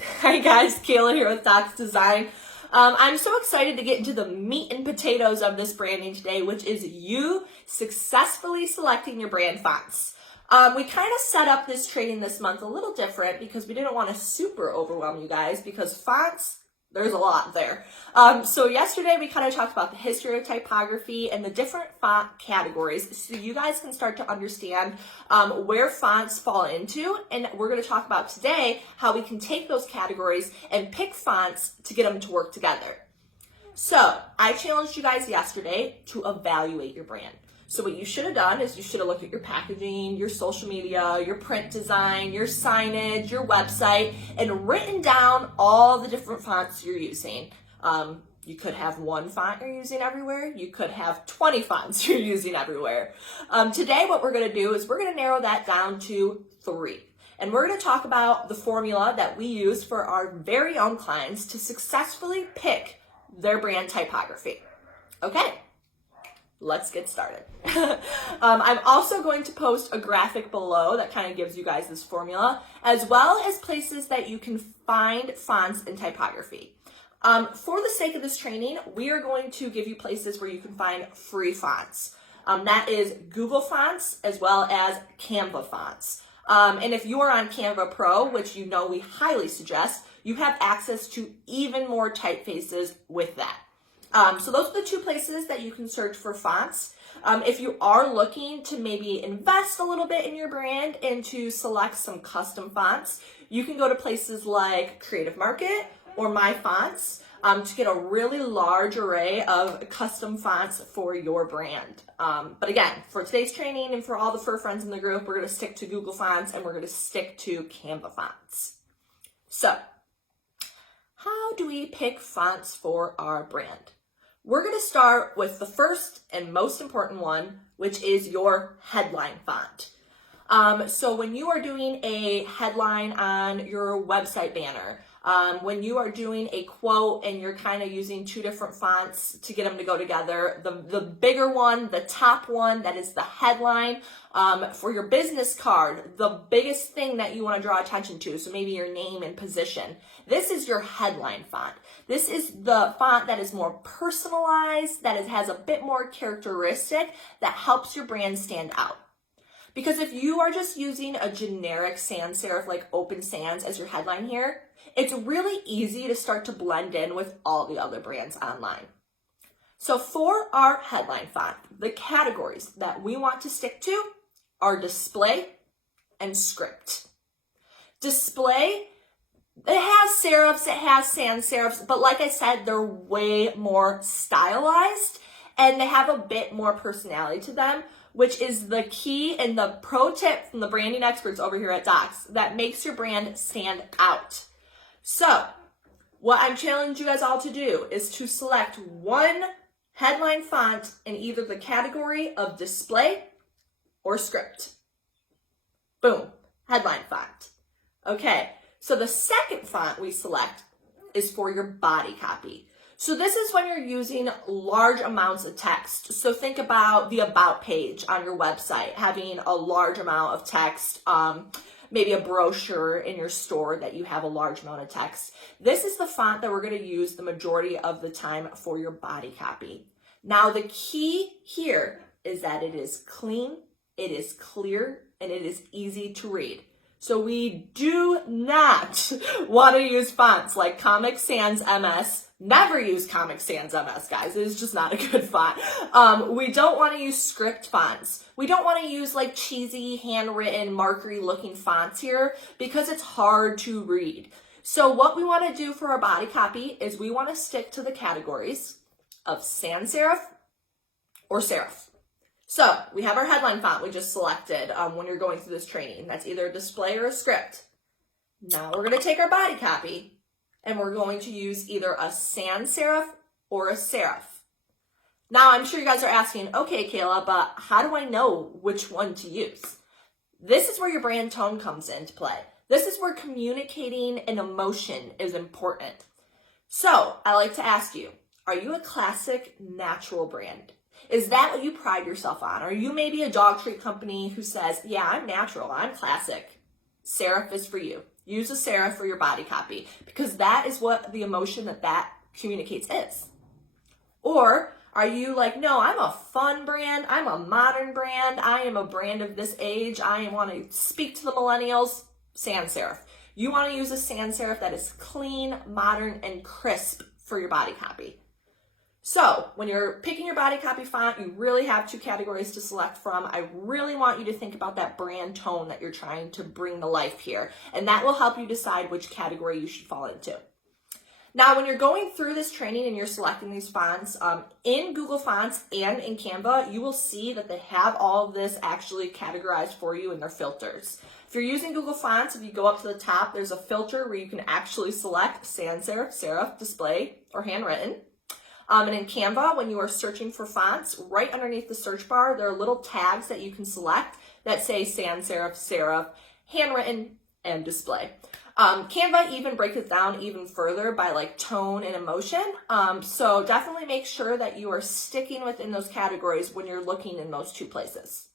Hi guys, Kayla here with Dox Design. I'm so excited to get into the meat and potatoes of this branding today, which is you successfully selecting your brand fonts. We kind of set up this training this month a little different because we didn't want to super overwhelm you guys because fonts, there's a lot there. So yesterday we kind of talked about the history of typography and the different font categories so you guys can start to understand where fonts fall into. And we're going to talk about today how we can take those categories and pick fonts to get them to work together. So I challenged you guys yesterday to evaluate your brand. So what you should have done is you should have looked at your packaging, your social media, your print design, your signage, your website, and written down all the different fonts you're using. You could have one font you're using everywhere. You could have 20 fonts you're using everywhere. Today, what we're going to do is we're going to narrow that down to 3. And we're going to talk about the formula that we use for our very own clients to successfully pick their brand typography. Okay. Let's get started. I'm also going to post a graphic below that kind of gives you guys this formula, as well as places that you can find fonts and typography. For the sake of this training, we are going to give you places where you can find free fonts. That is Google Fonts as well as Canva fonts. And if you are on Canva Pro, which you know we highly suggest, you have access to even more typefaces with that. So those are the 2 places that you can search for fonts. If you are looking to maybe invest a little bit in your brand and to select some custom fonts, you can go to places like Creative Market or My Fonts to get a really large array of custom fonts for your brand. But again, for today's training and for all the fur friends in the group, we're going to stick to Google Fonts and we're going to stick to Canva fonts. So, how do we pick fonts for our brand? We're going to start with the first and most important one, which is your headline font. So when you are doing a headline on your website banner, when you are doing a quote and you're kind of using 2 different fonts to get them to go together, the bigger one, the top one, that is the headline. For your business card, the biggest thing that you want to draw attention to, so maybe your name and position, this is your headline font. This is the font that is more personalized, that has a bit more characteristic, that helps your brand stand out. Because if you are just using a generic sans serif like Open Sans as your headline here, it's really easy to start to blend in with all the other brands online. So for our headline font, the categories that we want to stick to are display and script. Display, it has serifs, it has sans serifs, but like I said, they're way more stylized and they have a bit more personality to them, which is the key and the pro tip from the branding experts over here at Dox that makes your brand stand out. So what I'm challenging you guys all to do is to select one headline font in either the category of display or script. Boom, headline font. Okay, so the second font we select is for your body copy. So this is when you're using large amounts of text. So think about the about page on your website, having a large amount of text, maybe a brochure in your store that you have a large amount of text. This is the font that we're going to use the majority of the time for your body copy. Now the key here is that it is clean, it is clear, and it is easy to read. So we do not want to use fonts like Comic Sans MS. Never use Comic Sans MS, guys. It is just not a good font. We don't want to use script fonts. We don't want to use like cheesy, handwritten, markery looking fonts here because it's hard to read. So what we want to do for our body copy is we want to stick to the categories of sans serif or serif. So we have our headline font we just selected when you're going through this training. That's either a display or a script. Now we're going to take our body copy and we're going to use either a sans serif or a serif. Now I'm sure you guys are asking, okay, Kayla, but how do I know which one to use? This is where your brand tone comes into play. This is where communicating an emotion is important. So I like to ask you, are you a classic natural brand? Is that what you pride yourself on? Are you maybe a dog treat company who says, yeah, I'm natural, I'm classic? serif is for you. Use a serif for your body copy because that is what the emotion that communicates is. Or are you like, no, I'm a fun brand, I'm a modern brand, I am a brand of this age, I want to speak to the millennials, sans serif. You want to use a sans serif that is clean, modern, and crisp for your body copy. So when you're picking your body copy font, you really have two categories to select from. I really want you to think about that brand tone that you're trying to bring to life here, and that will help you decide which category you should fall into. Now, when you're going through this training and you're selecting these fonts, in Google Fonts and in Canva, you will see that they have all of this actually categorized for you in their filters. If you're using Google Fonts, if you go up to the top, there's a filter where you can actually select sans serif, serif, display, or handwritten. And in Canva, when you are searching for fonts, right underneath the search bar, there are little tags that you can select that say sans serif, serif, handwritten, and display. Canva even breaks it down even further by like tone and emotion. So definitely make sure that you are sticking within those categories when you're looking in those two places.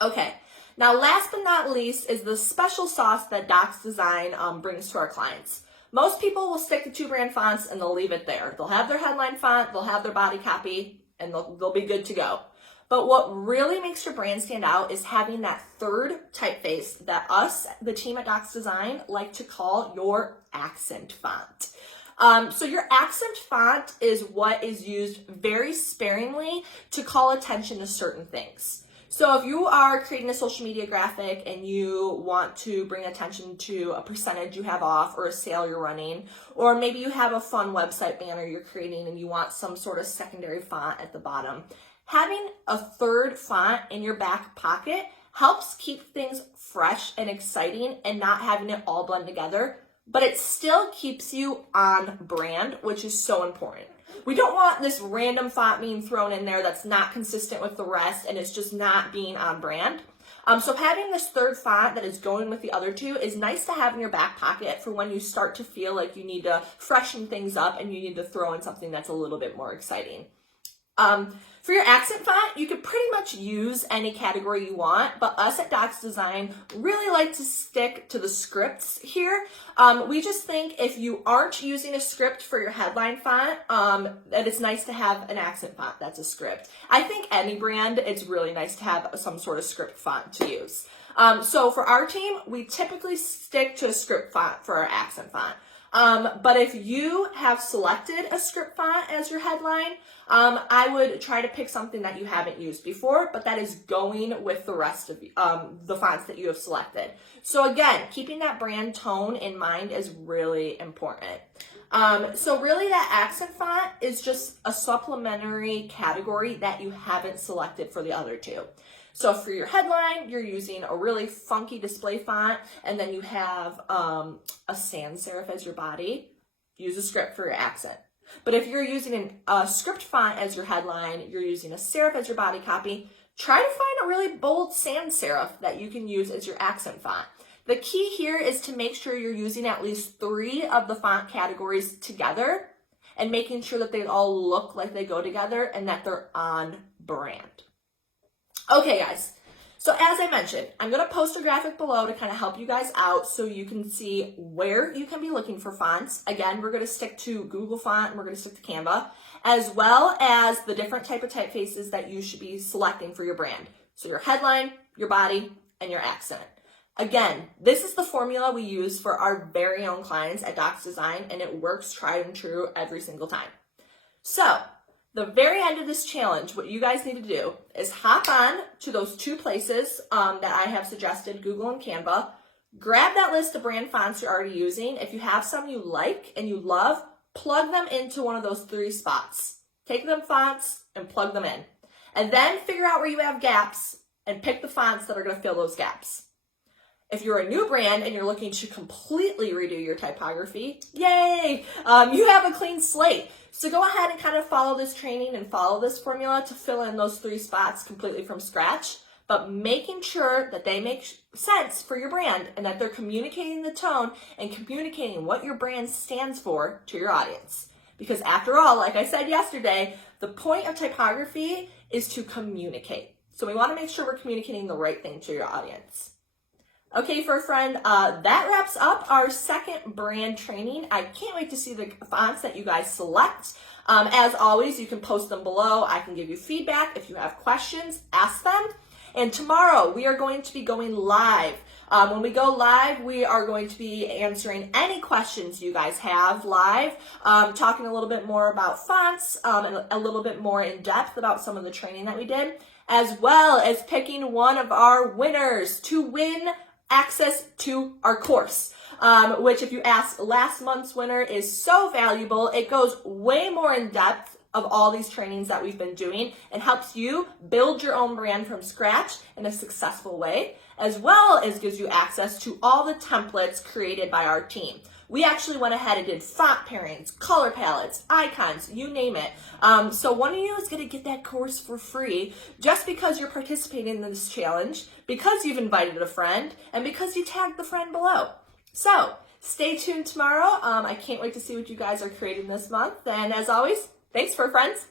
Okay, now last but not least is the special sauce that Dox Design brings to our clients. Most people will stick to two brand fonts and they'll leave it there. They'll have their headline font, they'll have their body copy, and they'll be good to go. But what really makes your brand stand out is having that third typeface that us, the team at Dox Design, like to call your accent font. So your accent font is what is used very sparingly to call attention to certain things. So if you are creating a social media graphic and you want to bring attention to a percentage you have off or a sale you're running, or maybe you have a fun website banner you're creating and you want some sort of secondary font at the bottom, having a third font in your back pocket helps keep things fresh and exciting and not having it all blend together, but it still keeps you on brand, which is so important. We don't want this random font being thrown in there that's not consistent with the rest and it's just not being on brand. So having this third font that is going with the other two is nice to have in your back pocket for when you start to feel like you need to freshen things up and you need to throw in something that's a little bit more exciting. For your accent font, you could pretty much use any category you want, but us at Dox Design really like to stick to the scripts here. We just think if you aren't using a script for your headline font, that it's nice to have an accent font that's a script. I think any brand, it's really nice to have some sort of script font to use. So for our team, we typically stick to a script font for our accent font. But if you have selected a script font as your headline, I would try to pick something that you haven't used before, but that is going with the rest of the fonts that you have selected. So again, keeping that brand tone in mind is really important. So really that accent font is just a supplementary category that you haven't selected for the other two. So for your headline, you're using a really funky display font, and then you have a sans serif as your body. Use a script for your accent. But if you're using a script font as your headline, you're using a serif as your body copy, try to find a really bold sans serif that you can use as your accent font. The key here is to make sure you're using at least 3 of the font categories together and making sure that they all look like they go together and that they're on brand. Okay, guys, so as I mentioned, I'm going to post a graphic below to kind of help you guys out so you can see where you can be looking for fonts. Again, we're going to stick to Google Font and we're going to stick to Canva, as well as the different type of typefaces that you should be selecting for your brand. So your headline, your body, and your accent. Again, this is the formula we use for our very own clients at Dox Design, and it works tried and true every single time. So, the very end of this challenge, what you guys need to do is hop on to those 2 places that I have suggested, Google and Canva. Grab that list of brand fonts you're already using. If you have some you like and you love, plug them into one of those 3 spots. Take them fonts and plug them in. And then figure out where you have gaps and pick the fonts that are going to fill those gaps. If you're a new brand and you're looking to completely redo your typography, yay! You have a clean slate. So go ahead and kind of follow this training and follow this formula to fill in those 3 spots completely from scratch, but making sure that they make sense for your brand and that they're communicating the tone and communicating what your brand stands for to your audience. Because after all, like I said yesterday, the point of typography is to communicate. So we want to make sure we're communicating the right thing to your audience. Okay, for a friend, that wraps up our second brand training. I can't wait to see the fonts that you guys select. As always, you can post them below. I can give you feedback. If you have questions, ask them. And tomorrow, we are going to be going live. When we go live, we are going to be answering any questions you guys have live, talking a little bit more about fonts, and a little bit more in depth about some of the training that we did, as well as picking one of our winners to win access to our course, which, if you ask, last month's winner is so valuable. It goes way more in depth of all these trainings that we've been doing and helps you build your own brand from scratch in a successful way, as well as gives you access to all the templates created by our team. We actually went ahead and did font pairings, color palettes, icons, you name it. So one of you is going to get that course for free just because you're participating in this challenge, because you've invited a friend, and because you tagged the friend below. So stay tuned tomorrow. I can't wait to see what you guys are creating this month. And as always, thanks, fur friends.